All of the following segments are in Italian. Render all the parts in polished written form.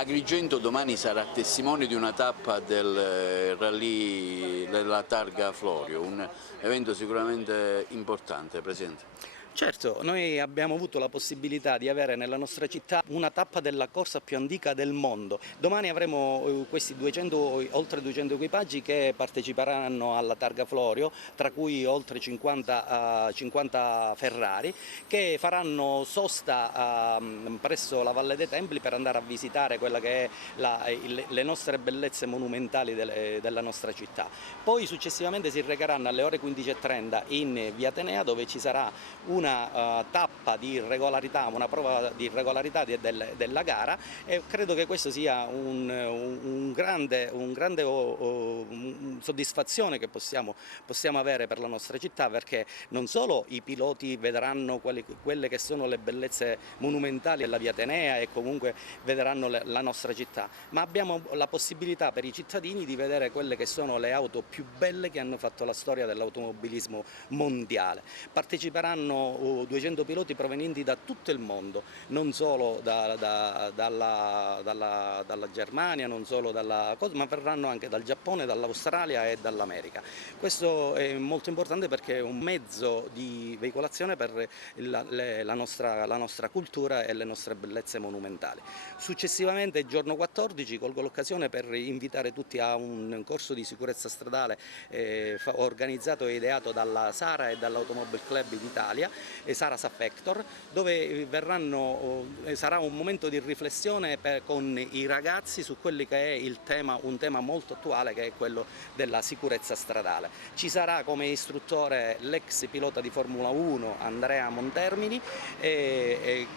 Agrigento domani sarà testimone di una tappa del rally della Targa Florio, un evento sicuramente importante, Presidente. Certo, noi abbiamo avuto la possibilità di avere nella nostra città una tappa della corsa più antica del mondo. Domani avremo questi oltre 200 equipaggi che parteciperanno alla Targa Florio, tra cui oltre 50 Ferrari, che faranno sosta presso la Valle dei Templi per andare a visitare quella che è le nostre bellezze monumentali della nostra città. Poi successivamente si recheranno alle ore 15:30 in via Atenea, dove ci sarà una tappa di regolarità, una prova di regolarità della gara, e credo che questo sia un grande soddisfazione che possiamo avere per la nostra città, perché non solo i piloti vedranno quelle che sono le bellezze monumentali della via Atenea e comunque vedranno la nostra città, ma abbiamo la possibilità per i cittadini di vedere quelle che sono le auto più belle che hanno fatto la storia dell'automobilismo mondiale. Parteciperanno 200 piloti provenienti da tutto il mondo, non solo dalla Germania, non solo ma verranno anche dal Giappone, dall'Australia e dall'America. Questo è molto importante perché è un mezzo di veicolazione per la nostra cultura e le nostre bellezze monumentali. Successivamente, il giorno 14, colgo l'occasione per invitare tutti a un corso di sicurezza stradale organizzato e ideato dalla Sara e dall'Automobile Club d'Italia, Sara Saffector, dove sarà un momento di riflessione con i ragazzi su quelli che è un tema molto attuale, che è quello della sicurezza stradale. Ci sarà come istruttore l'ex pilota di Formula 1 Andrea Montermini,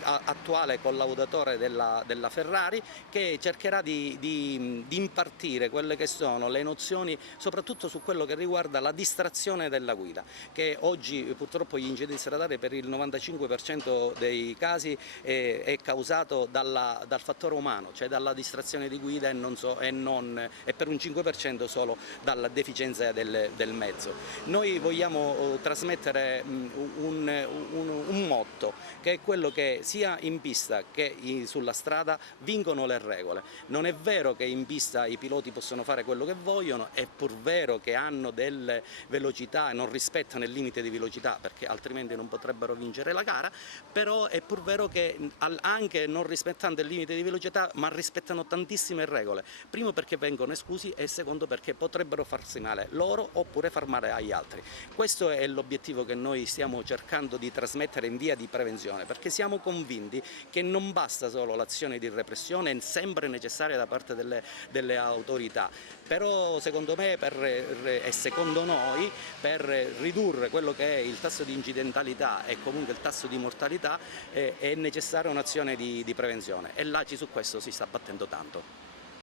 attuale collaudatore della Ferrari, che cercherà di impartire quelle che sono le nozioni soprattutto su quello che riguarda la distrazione della guida, che oggi purtroppo gli incidenti stradali per il 95% dei casi è causato dal fattore umano, cioè dalla distrazione di guida e per un 5% solo dalla deficienza del mezzo. Noi vogliamo trasmettere un motto, che è quello che sia in pista che sulla strada vincono le regole. Non è vero che in pista i piloti possono fare quello che vogliono, è pur vero che hanno delle velocità e non rispettano il limite di velocità, perché altrimenti non potrebbero vincere la gara, però è pur vero che anche non rispettando il limite di velocità, ma rispettano tantissime regole, primo perché vengono esclusi e secondo perché potrebbero farsi male loro oppure far male agli altri. Questo è l'obiettivo che noi stiamo cercando di trasmettere in via di prevenzione, perché siamo convinti che non basta solo l'azione di repressione, è sempre necessaria da parte delle autorità, però secondo me e secondo noi, per ridurre quello che è il tasso di incidentalità e comunque il tasso di mortalità è necessaria un'azione di prevenzione, e l'ACI su questo si sta battendo tanto.